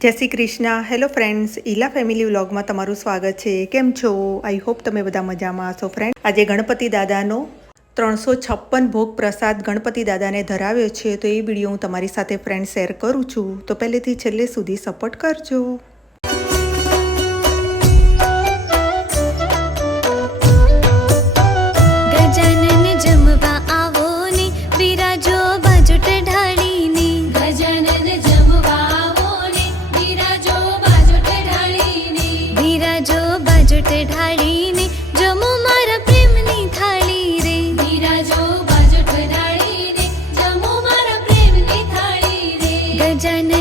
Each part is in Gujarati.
જય Shri Krishna. Hello friends Ila family વ્લોગમાં તમારું સ્વાગત છે. કેમ છો? આઈ હોપ તમે બધા મજામાં હશો ફ્રેન્ડ આજે ગણપતિ દાદાનો ત્રણસો છપ્પન ભોગ પ્રસાદ ગણપતિ દાદાને ધરાવ્યો છે, તો એ વીડિયો હું તમારી સાથે ફ્રેન્ડ શેર કરું છું. તો પહેલેથી છેલ્લે સુધી સપોર્ટ કરજો. બાજુટ ઢાળીને જમો મારા પ્રેમની થાળી રે. બિરાજો બાજોટ ઢાળીને જમો મારા પ્રેમની થાળી રે. ગજાનન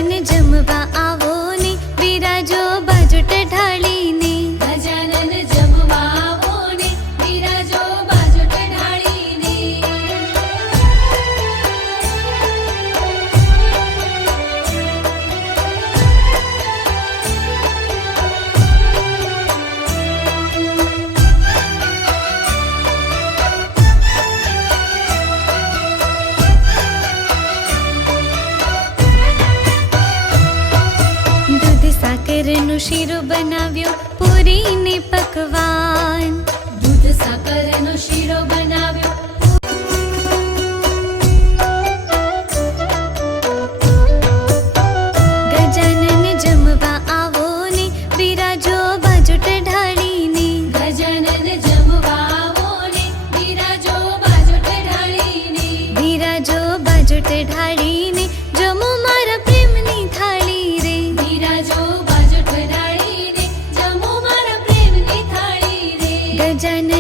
સાકરનો શીરું બનાવ્યો પૂરીને પકવાન. દૂધ સાકરનો શીરો બનાવ્યો. ગજાનન થાળી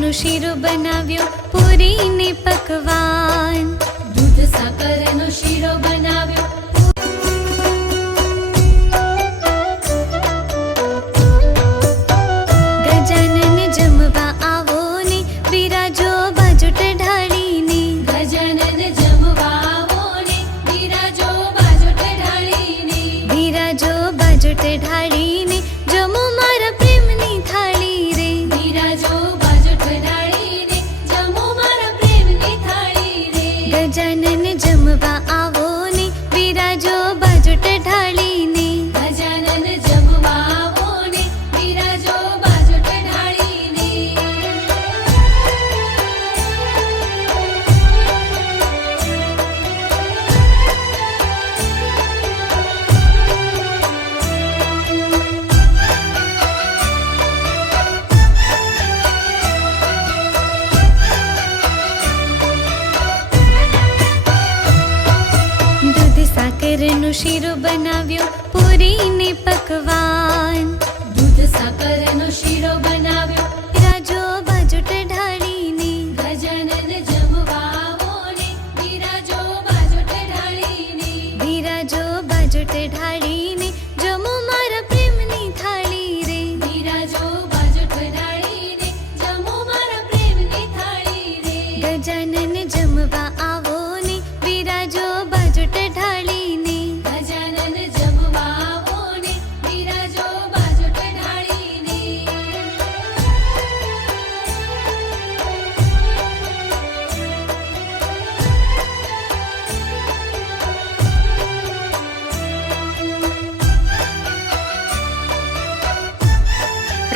સાકરનો શીરો બનાવ્યો પૂરીને પકવાન. દૂધ સાકરનો શીરો બનાવ્યો થાળી શીરો બનાવ્યો પૂરીને પકવાન. દૂધ સાકરનો શીરો બનાવ્યો. બિરાજો બાજુટ ઢાળીને. ગજાનન જમવા આવો ને બિરાજો બાજોટ ઢાળીને. બિરાજો બાજુટ ઢાળીને જમો મારા પ્રેમની થાળી રે. બાજુ બાજોટ ઢાળીને. જમો મારા પ્રેમની થાળી રે. ગજાનન જમવા આવો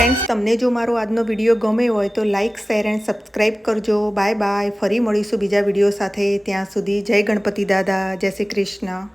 ફ્રેન્ડ્સ, તમને જો મારો આજનો વીડિયો ગમે હોય તો લાઇક શેર એન્ડ સબસ્ક્રાઈબ કરજો. Bye bye. ફરી મળીશું બીજા વીડિયો સાથે. ત્યાં સુધી જય ગણપતિ દાદા, જય શ્રી કૃષ્ણ.